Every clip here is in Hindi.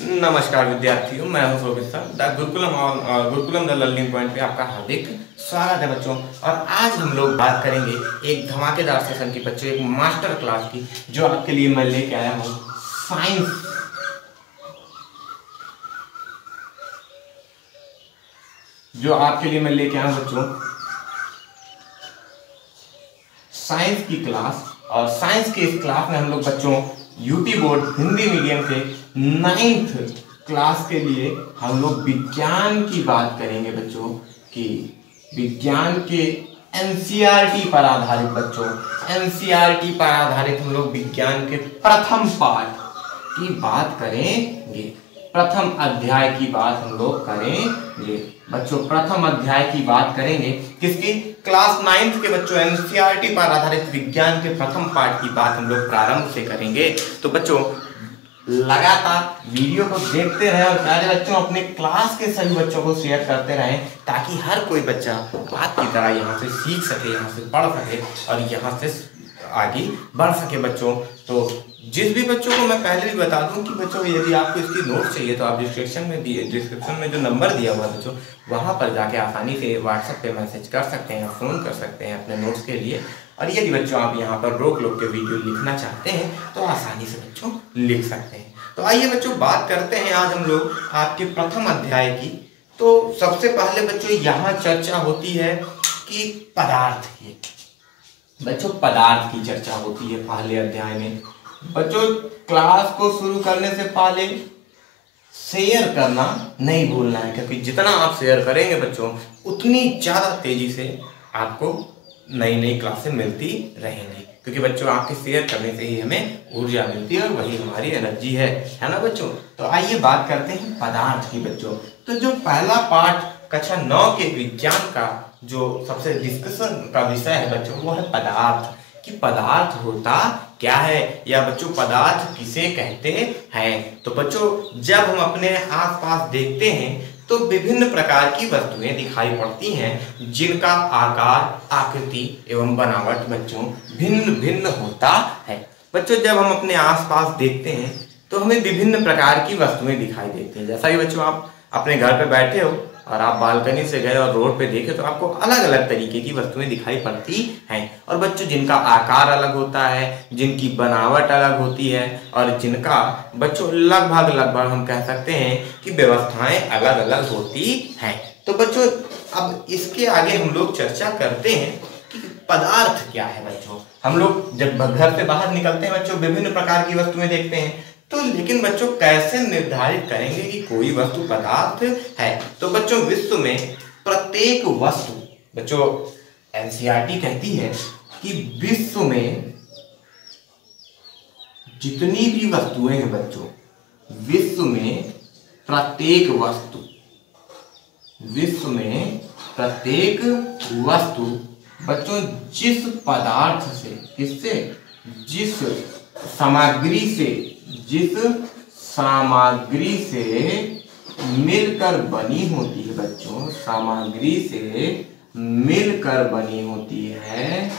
नमस्कार विद्यार्थियों, मैं हूं Shobhit sir the Gurukulam the learning point पे आपका हार्दिक स्वागत है बच्चों। और आज हम लोग बात करेंगे एक धमाकेदार सेशन की बच्चों, एक मास्टर क्लास की, जो आपके लिए मैं लेके आया हूँ साइंस। जो आपके लिए मैं लेके आया हूँ बच्चों साइंस की क्लास। और साइंस की इस क्लास में हम लोग बच्चों यूपी बोर्ड हिंदी मीडियम के 9th क्लास के लिए हम लोग विज्ञान की बात करेंगे बच्चों। कि विज्ञान के एनसीईआरटी पर आधारित बच्चों, एनसीईआरटी पर आधारित हम लोग विज्ञान के प्रथम पाठ की बात करेंगे। प्रथम अध्याय की बात हम लोग करेंगे बच्चों। प्रथम अध्याय की बात करेंगे किसकी? क्लास 9th के बच्चों एनसीईआरटी पर आधारित विज्ञान के प्रथम पाठ की बात हम लोग प्रारंभ से करेंगे। तो बच्चों लगातार वीडियो को देखते रहें और प्यारे बच्चों अपने क्लास के सभी बच्चों को शेयर करते रहें, ताकि हर कोई बच्चा बात की तरह यहाँ से सीख सके, यहाँ से पढ़ सके और यहाँ से आगे बढ़ सके बच्चों। तो जिस भी बच्चों को मैं पहले भी बता दूं कि बच्चों यदि आपको इसकी नोट चाहिए तो आप डिस्क्रिप्शन में जो नंबर दिया हुआ है बच्चों, वहां पर जाके आसानी से व्हाट्सएप पे मैसेज कर सकते हैं, फ़ोन कर सकते हैं अपने नोट्स के लिए। और यदि बच्चों आप यहाँ पर रोक के वीडियो लिखना चाहते हैं तो आसानी से बच्चों लिख सकते हैं। तो आइए बच्चों बात करते हैं आज हम लोग आपके प्रथम अध्याय की। तो सबसे पहले बच्चों यहाँ चर्चा होती है कि पदार्थ की, बच्चों पदार्थ की चर्चा होती है पहले अध्याय में। बच्चों क्लास को शुरू करने से पहले शेयर करना नहीं भूलना है, क्योंकि जितना आप शेयर करेंगे बच्चों उतनी ज्यादा तेजी से आपको नई नई क्लासें मिलती रहेंगी। क्योंकि बच्चों आपके शेयर करने से ही हमें ऊर्जा मिलती है और वही हमारी एनर्जी है ना बच्चों। तो आइए बात करते हैं पदार्थ की बच्चों। तो जो पहला पाठ कक्षा 9 के विज्ञान का जो सबसे डिस्कशन का विषय है बच्चों, वो है पदार्थ। कि पदार्थ होता क्या है, या बच्चों पदार्थ किसे कहते हैं। तो बच्चों जब हम अपने आसपास देखते हैं तो विभिन्न प्रकार की वस्तुएं दिखाई पड़ती हैं, जिनका आकार, आकृति एवं बनावट बच्चों भिन्न भिन्न होता है। बच्चों जब हम अपने आसपास देखते हैं तो हमें विभिन्न प्रकार की वस्तुएं दिखाई देती हैं। जैसा कि बच्चों आप अपने घर पे बैठे हो और आप बालकनी से गए और रोड पे देखे तो आपको अलग अलग तरीके की वस्तुएं दिखाई पड़ती हैं। और बच्चों जिनका आकार अलग होता है, जिनकी बनावट अलग होती है और जिनका बच्चों लगभग हम कह सकते हैं कि व्यवस्थाएं अलग अलग होती हैं। तो बच्चों अब इसके आगे हम लोग चर्चा करते हैं कि पदार्थ क्या है बच्चों। हम लोग जब घर से बाहर निकलते हैं बच्चों विभिन्न प्रकार की वस्तुएं देखते हैं, तो लेकिन बच्चों कैसे निर्धारित करेंगे कि कोई वस्तु पदार्थ है। तो बच्चों विश्व में प्रत्येक वस्तु, बच्चों एनसीईआरटी कहती है कि विश्व में जितनी भी वस्तुएं हैं बच्चों, विश्व में प्रत्येक वस्तु, विश्व में प्रत्येक वस्तु बच्चों जिस पदार्थ से, किससे, जिस सामग्री से, जिस सामग्री से मिलकर बनी होती है बच्चों, सामग्री से मिलकर बनी होती है,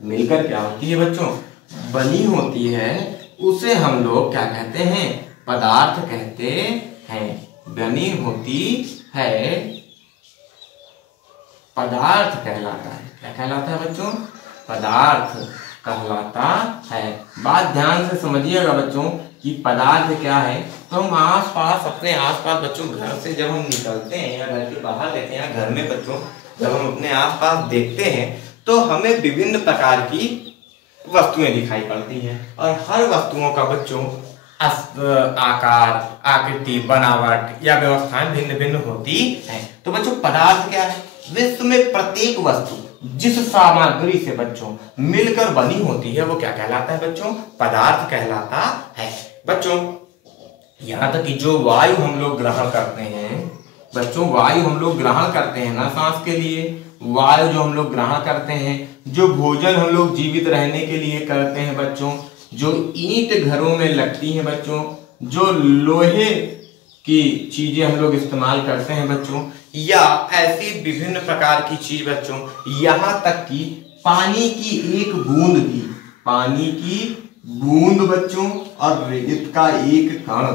मिलकर क्या होती है बच्चों, बनी होती है, उसे हम लोग क्या कहते हैं, पदार्थ कहते हैं। बनी होती है पदार्थ कहलाता है। क्या कहलाता है बच्चों? पदार्थ कहलाता है। बात ध्यान से समझिएगा बच्चों कि पदार्थ क्या है। तो हम आसपास, अपने आसपास बच्चों घर से जब हम निकलते हैं या घर के बाहर रहते हैं या घर में बच्चों जब हम अपने आसपास देखते हैं तो हमें विभिन्न प्रकार की वस्तुएं दिखाई पड़ती हैं। और हर वस्तुओं का बच्चों आकार, आकृति, बनावट या व्यवस्थाएं भिन्न भिन्न होती हैं। तो बच्चों पदार्थ क्या है? विश्व में प्रत्येक वस्तु जिस सामग्री से बच्चों मिलकर बनी होती है वो क्या कहलाता है बच्चों? पदार्थ कहलाता है। बच्चों यहाँ तक कि जो वायु हम लोग ग्रहण करते हैं बच्चों, वायु हम लोग ग्रहण करते हैं ना सांस के लिए, वायु जो हम लोग ग्रहण करते हैं, जो भोजन हम लोग जीवित रहने के लिए करते हैं बच्चों, जो ईंट घरों में लगती हैं बच्चों, जो लोहे की चीजें हम लोग इस्तेमाल करते हैं बच्चों, या ऐसी विभिन्न प्रकार की चीज बच्चों, यहाँ तक कि पानी की एक बूंद भी, पानी की बूंद बच्चों और रेत का एक कण,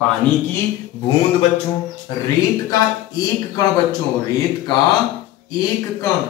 पानी की बूंद बच्चों, रेत का एक कण बच्चों, रेत का एक कण,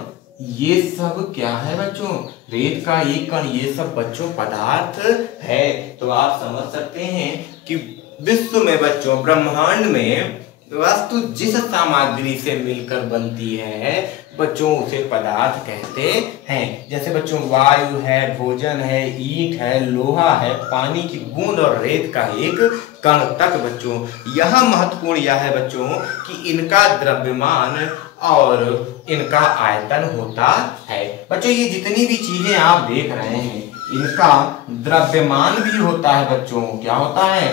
ये सब क्या है बच्चों, रेत का एक कण, ये सब बच्चों पदार्थ है। तो आप समझ सकते हैं कि विश्व में बच्चों, ब्रह्मांड में वस्तु जिस सामग्री से मिलकर बनती है बच्चों उसे पदार्थ कहते हैं। जैसे बच्चों वायु है, भोजन है, ईंट है, लोहा है, पानी की बूंद और रेत का एक कण तक बच्चों। यह महत्वपूर्ण यह है बच्चों कि इनका द्रव्यमान और इनका आयतन होता है। बच्चों ये जितनी भी चीजें आप देख रहे हैं इनका द्रव्यमान भी होता है बच्चों। क्या होता है?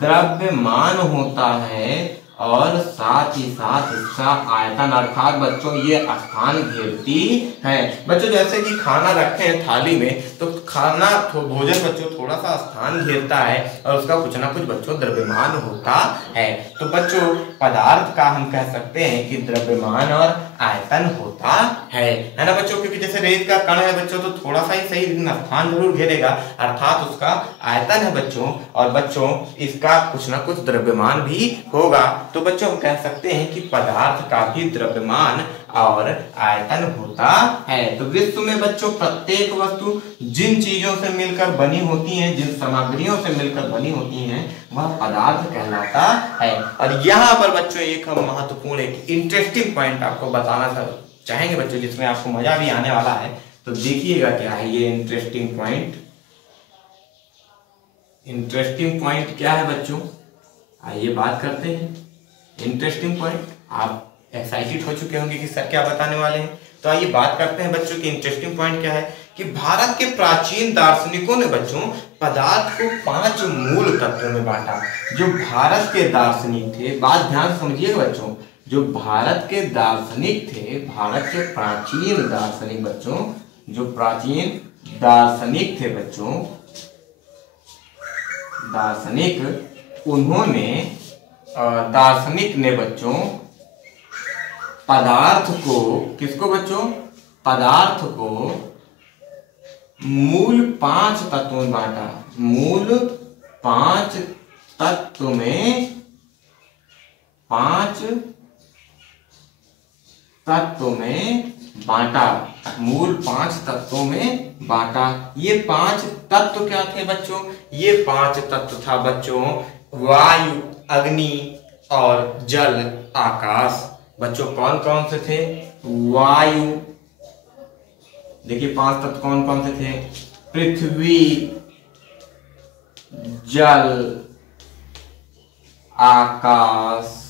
द्रव्यमान होता है और साथ ही साथ इसका आयतन, अर्थात बच्चों ये स्थान घेरती है। बच्चों जैसे कि खाना रखे हैं थाली में तो खाना भोजन बच्चों थोड़ा सा स्थान घेरता है और उसका कुछ ना कुछ बच्चों द्रव्यमान होता है। तो बच्चों पदार्थ का हम कह सकते हैं कि द्रव्यमान और आयतन होता है ना बच्चों। क्योंकि जैसे रेत का कण है बच्चों तो थोड़ा सा ही सही लेकिन स्थान जरूर घेरेगा, अर्थात उसका आयतन है बच्चों, और बच्चों इसका कुछ ना कुछ द्रव्यमान भी होगा। तो बच्चों हम कह सकते हैं कि पदार्थ का भी द्रव्यमान और आयतन होता है। तो विश्व में बच्चों प्रत्येक वस्तु जिन चीजों से मिलकर बनी होती है, जिन सामग्रियों से मिलकर बनी होती हैं वह पदार्थ कहलाता है। और यहाँ पर बच्चों एक हम महत्वपूर्ण एक इंटरेस्टिंग पॉइंट आपको बताना चाहेंगे बच्चों, जिसमें आपको मजा भी आने वाला है। तो देखिएगा क्या है ये इंटरेस्टिंग पॉइंट। इंटरेस्टिंग पॉइंट क्या है बच्चों, आइए बात करते हैं। इंटरेस्टिंग पॉइंट, आप एक्साइटेड हो चुके होंगे कि सर क्या बताने वाले हैं। तो आइए बात करते हैं बच्चों कि इंटरेस्टिंग पॉइंट क्या है कि भारत के प्राचीन दार्शनिकों ने बच्चों पदार्थ को 5 मूल तत्वों में बांटा। जो भारत के दार्शनिक थे, बात ध्यान से समझिएगा बच्चों, जो भारत के दार्शनिक थे, भारत के प्राचीन दार्शनिक बच्चों, जो प्राचीन दार्शनिक थे बच्चों, दार्शनिक, उन्होंने दार्शनिक ने बच्चों पदार्थ को, किसको बच्चों, पदार्थ को मूल 5 तत्वों में बांटा। मूल 5 तत्व में, 5 तत्व में बांटा, मूल 5 तत्वों में बांटा। ये 5 तत्व क्या थे बच्चों? ये 5 तत्व था बच्चों वायु, अग्नि और जल, आकाश। बच्चों कौन कौन से थे? वायु, देखिए 5 तत्व कौन कौन से थे? पृथ्वी, जल, आकाश।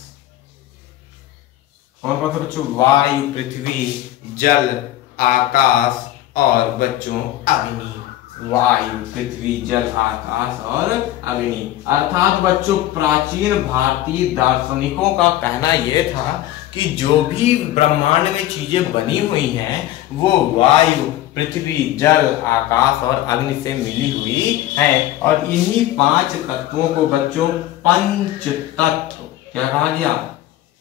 कौन कौन से बच्चों? वायु, पृथ्वी, जल, आकाश और बच्चों अग्नि। वायु, पृथ्वी, जल, आकाश और अग्नि। अर्थात बच्चों प्राचीन भारतीय दार्शनिकों का कहना यह था कि जो भी ब्रह्मांड में चीजें बनी हुई हैं वो वायु, पृथ्वी, जल, आकाश और अग्नि से मिली हुई है। और इन्हीं 5 तत्वों को बच्चों पंच तत्व क्या कहा गया?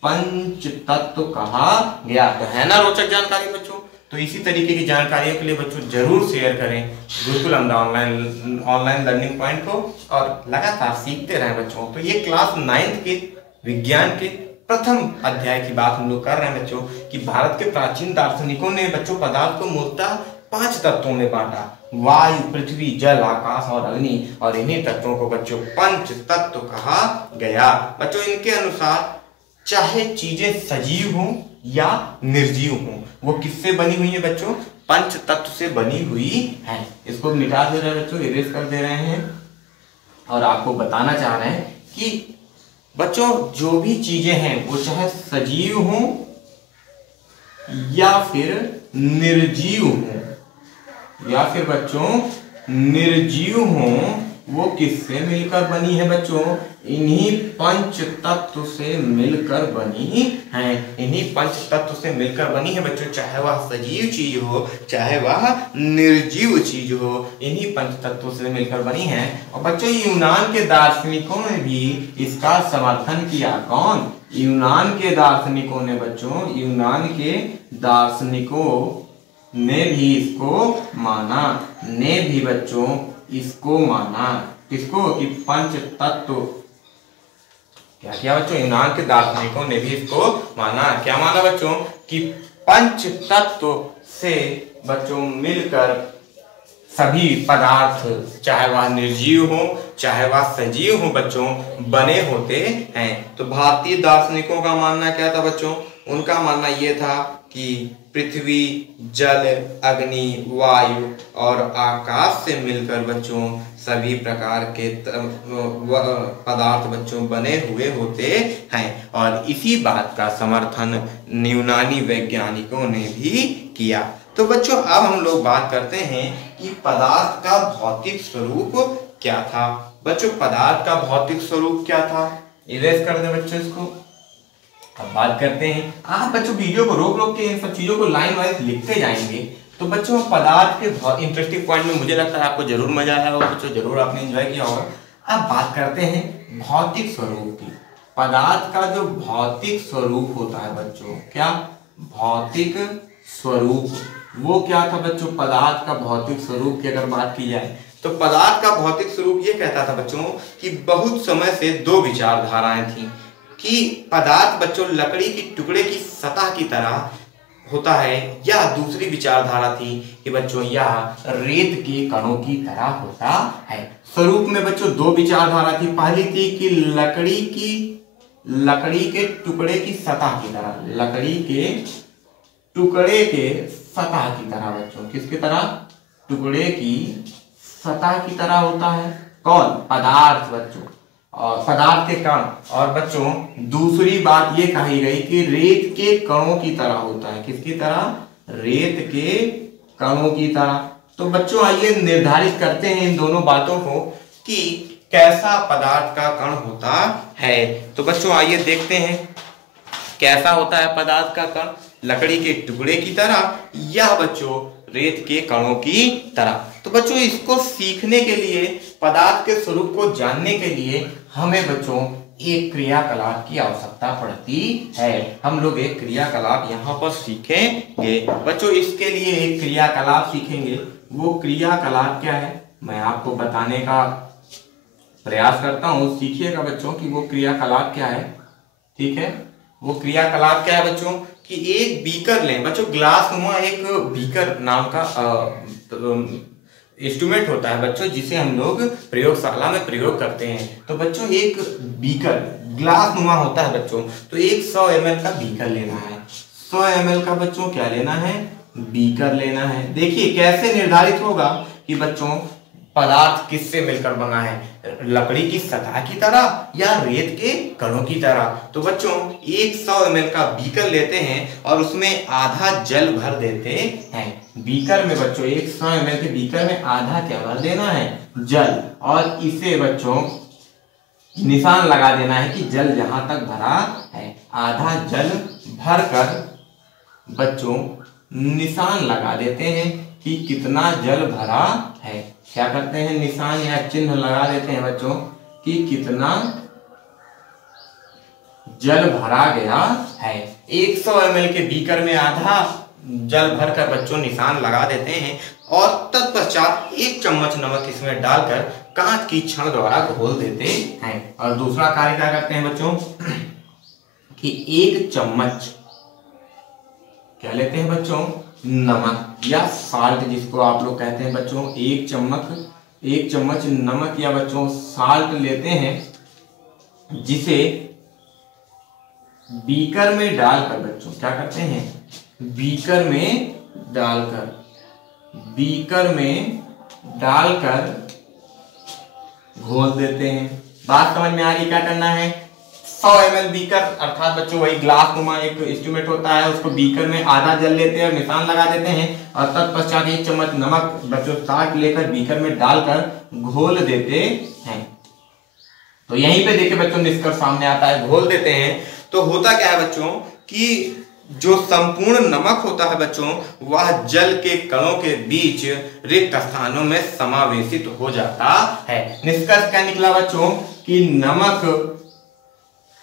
पंच तत्व कहा गया। तो है ना रोचक जानकारी बच्चों। तो इसी तरीके की जानकारियों के लिए बच्चों जरूर शेयर करें गुरुकुल अमदा ऑनलाइन लर्निंग पॉइंट को और लगातार सीखते रहें बच्चों। तो ये क्लास 9th के विज्ञान के प्रथम अध्याय की बात हम लोग कर रहे हैं बच्चों कि भारत के प्राचीन दार्शनिकों ने बच्चों पदार्थ को मूलतः 5 तत्वों में बांटा। वायु, पृथ्वी, जल, आकाश और अग्नि। और इन्हीं तत्वों को बच्चों पंच तत्व कहा गया। बच्चों इनके अनुसार चाहे चीजें सजीव हों या निर्जीव हों, वो किससे बनी हुई है बच्चों? पंच तत्व से बनी हुई है। इसको मिटा दे रहे हैं बच्चों, इरेज कर दे रहे हैं और आपको बताना चाह रहे हैं कि बच्चों जो भी चीजें हैं वो चाहे सजीव हों या फिर निर्जीव हों, या फिर बच्चों निर्जीव हों, वो किससे मिलकर बनी है बच्चों? इन्हीं पंच तत्व से मिलकर बनी है। इन्हीं पंच तत्व से मिलकर बनी है बच्चों, चाहे वह सजीव चीज हो चाहे वह निर्जीव चीज हो, इन्हीं पंच तत्वों से मिलकर बनी है। और बच्चों यूनान के दार्शनिकों ने भी इसका समर्थन किया। कौन? यूनान के दार्शनिकों ने बच्चों, यूनान के दार्शनिकों ने भी इसको माना, ने भी बच्चों इसको माना। किसको? कि पंच तत्व क्या किया बच्चों, यूनान के दार्शनिकों ने भी इसको माना। क्या माना बच्चों कि पंच तत्व से बच्चों मिलकर सभी पदार्थ, चाहे वह निर्जीव हो चाहे वह सजीव हो बच्चों, बने होते हैं। तो भारतीय दार्शनिकों का मानना क्या था बच्चों, उनका मानना यह था कि पृथ्वी, जल, अग्नि, वायु और आकाश से मिलकर बच्चों सभी प्रकार के पदार्थ बच्चों बने हुए होते हैं। और इसी बात का समर्थन यूनानी वैज्ञानिकों ने भी किया। तो बच्चों अब हम लोग बात करते हैं कि पदार्थ का भौतिक स्वरूप क्या था। बच्चों पदार्थ का भौतिक स्वरूप क्या था, इरेज कर दें बच्चों इसको। अब बात करते हैं, आप बच्चों वीडियो को रोक रोक के इन सब चीजों को लाइन वाइज लिखते जाएंगे तो बच्चों पदार्थ के बहुत इंटरेस्टिंग पॉइंट में मुझे लगता है आपको जरूर मजा आया होगा बच्चों, जरूर आपने एंजॉय किया होगा। अब बात करते हैं भौतिक स्वरूप की। पदार्थ का जो भौतिक स्वरूप होता है बच्चों, क्या भौतिक स्वरूप, वो क्या था बच्चों, पदार्थ का भौतिक स्वरूप की अगर बात की जाए तो पदार्थ का भौतिक स्वरूप ये कहता था बच्चों कि बहुत समय से दो विचारधाराएं थी कि पदार्थ बच्चों लकड़ी की टुकड़े की सतह की तरह होता है, या दूसरी विचारधारा थी कि बच्चों यह रेत के कणों की तरह होता है। स्वरूप में बच्चों दो विचारधारा थी। पहली थी कि लकड़ी के टुकड़े की सतह की तरह, लकड़ी के टुकड़े के सतह की तरह बच्चों, किसकी तरह, टुकड़े की सतह की तरह होता है कौन, पदार्थ बच्चों, और पदार्थ के कण। और बच्चों दूसरी बात ये कही गई कि रेत के कणों की तरह होता है, किसकी तरह, रेत के कणों की तरह। तो बच्चों आइए निर्धारित करते हैं इन दोनों बातों को कि कैसा पदार्थ का कण होता है। तो बच्चों आइए देखते हैं कैसा होता है पदार्थ का कण, लकड़ी के टुकड़े की तरह या बच्चों रेत के कणों की तरह। तो बच्चों इसको सीखने के लिए, पदार्थ के स्वरूप को जानने के लिए हमें बच्चों एक क्रियाकलाप की आवश्यकता पड़ती है। हम लोग एक क्रियाकलाप यहाँ पर सीखेंगे बच्चों। इसके लिए एक क्रियाकलाप सीखेंगे, वो क्रियाकलाप क्या है मैं आपको बताने का प्रयास करता हूँ। सीखिएगा बच्चों कि वो क्रियाकलाप क्या है, ठीक है। वो क्रियाकलाप क्या है बच्चों कि एक बीकर लें बच्चों, ग्लास नुमा एक बीकर नाम का इंस्ट्रूमेंट होता है बच्चों, जिसे हम लोग प्रयोगशाला में प्रयोग करते हैं। तो बच्चों एक बीकर ग्लास नुमा होता है बच्चों, तो एक 100 ml का बीकर लेना है। 100 ml का बच्चों क्या लेना है, बीकर लेना है। देखिए कैसे निर्धारित होगा कि बच्चों पदार्थ किससे मिलकर बना है, लकड़ी की सतह की तरह या रेत के कणों की तरह। तो बच्चों एक 100 ml का बीकर लेते हैं और उसमें आधा जल भर देते हैं। बीकर में बच्चों एक 100 ml के बीकर में आधा क्या भर देना है, जल। और इसे बच्चों निशान लगा देना है कि जल जहां तक भरा है। आधा जल भर कर बच्चों निशान लगा देते हैं कि कितना जल भरा है। क्या करते हैं, निशान या चिन्ह लगा देते हैं बच्चों कि कितना जल भरा गया है। 100 ml के बीकर में आधा जल भरकर बच्चों निशान लगा देते हैं और तत्पश्चात 1 चम्मच नमक इसमें डालकर कांच की छड़ द्वारा घोल देते हैं। और दूसरा कार्य क्या करते हैं बच्चों कि 1 चम्मच क्या लेते हैं बच्चों, नमक या साल्ट जिसको आप लोग कहते हैं बच्चों। 1 चम्मच नमक या बच्चों साल्ट लेते हैं, जिसे बीकर में डालकर बच्चों क्या करते हैं, बीकर में डालकर घोल देते हैं। बात समझ में आ रही, क्या करना है, 100 ml बीकर अर्थात बच्चों वही ग्लास नुमा एक इंस्ट्रूमेंट होता है, उसको बीकर में आधा जल लेते हैं और निशान लगा देते हैं और तत्पश्चात 1 चम्मच नमक बच्चों साल्ट लेकर बीकर में डालकर घोल देते हैं। तो यहीं पे देखिए बच्चों निष्कर्ष सामने आता है, घोल देते हैं तो होता क्या है बच्चों कि जो संपूर्ण नमक होता है बच्चों वह जल के कणों के बीच रिक्त स्थानों में समावेशित हो जाता है। निष्कर्ष क्या निकला बच्चों कि नमक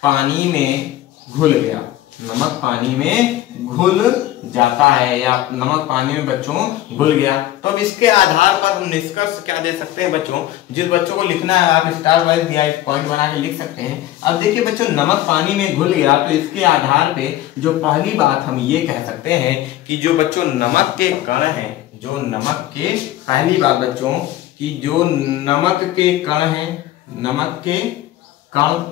पानी में घुल गया, नमक पानी में घुल जाता है या नमक पानी में बच्चों घुल गया, तो अब इसके आधार पर हम निष्कर्ष क्या दे सकते हैं बच्चों, जिस बच्चों को लिखना है आप स्टार वाइज दिया पॉइंट बना के लिख सकते हैं। अब देखिए बच्चों, नमक पानी में घुल गया, तो इसके आधार पे जो पहली बात हम ये कह सकते हैं कि जो बच्चों नमक के कण हैं, जो नमक के, पहली बात बच्चों कि जो नमक के कण हैं, नमक के कण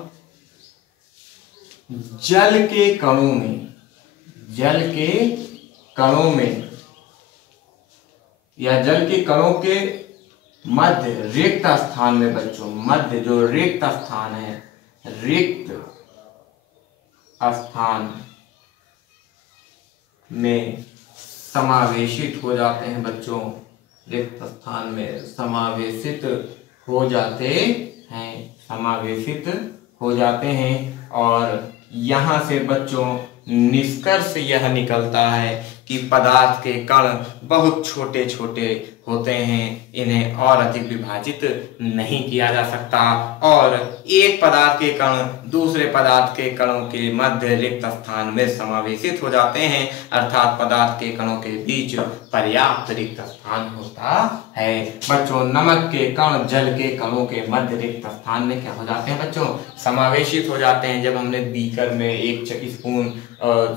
जल के कणों में, जल के कणों में या जल के कणों के मध्य रिक्त स्थान में बच्चों, मध्य जो रिक्त स्थान है, रिक्त स्थान में समावेशित हो जाते हैं बच्चों, रिक्त स्थान में समावेशित हो जाते हैं, समावेशित हो जाते हैं। और यहाँ से बच्चों निष्कर्ष यह निकलता है कि पदार्थ के कण बहुत छोटे छोटे होते हैं, इन्हें और अधिक विभाजित नहीं किया जा सकता, और एक पदार्थ के कण दूसरे पदार्थ के कणों के मध्य रिक्त स्थान में समावेशित हो जाते हैं, अर्थात पदार्थ के कणों के बीच पर्याप्त रिक्त स्थान होता है। बच्चों नमक के कण जल के कणों के मध्य रिक्त स्थान में क्या हो जाते हैं बच्चों, समावेशित हो जाते हैं। जब हमने बीकर में 1 स्पून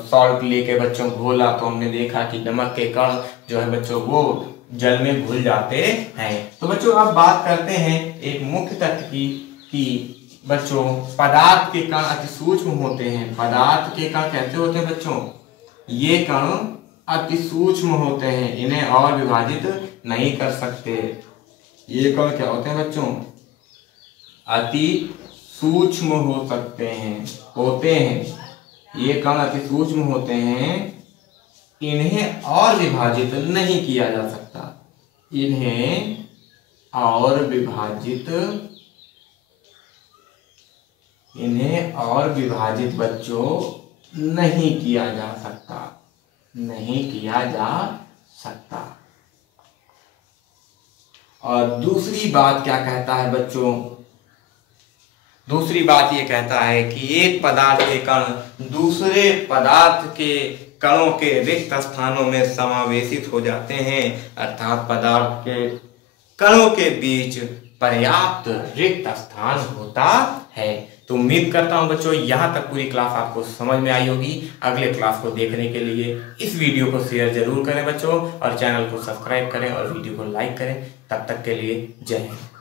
सॉल्ट लेके बच्चों घोला, तो हमने देखा कि नमक के कण जो है बच्चों वो जल में घुल जाते हैं। तो बच्चों अब बात करते हैं एक मुख्य तथ्य की कि बच्चों पदार्थ के कण अति सूक्ष्म होते हैं। पदार्थ के कण कैसे होते हैं बच्चों, ये कण अति सूक्ष्म होते हैं, इन्हें और विभाजित नहीं कर सकते। ये कण क्या होते हैं बच्चों, अति सूक्ष्म हो सकते हैं, होते हैं, ये कण अति सूक्ष्म होते हैं, इन्हें और विभाजित नहीं किया जा सकता, इन्हें और विभाजित, इन्हें और विभाजित बच्चों नहीं किया जा सकता, नहीं किया जा सकता। और दूसरी बात क्या कहता है बच्चों, दूसरी बात ये कहता है कि एक पदार्थ के कण दूसरे पदार्थ के कणों के रिक्त स्थानों में समावेशित हो जाते हैं, अर्थात पदार्थ के कणों के बीच पर्याप्त रिक्त स्थान होता है। तो उम्मीद करता हूं बच्चों यहाँ तक पूरी क्लास आपको समझ में आई होगी। अगले क्लास को देखने के लिए इस वीडियो को शेयर जरूर करें बच्चों, और चैनल को सब्सक्राइब करें और वीडियो को लाइक करें। तब तक के लिए जय हिंद।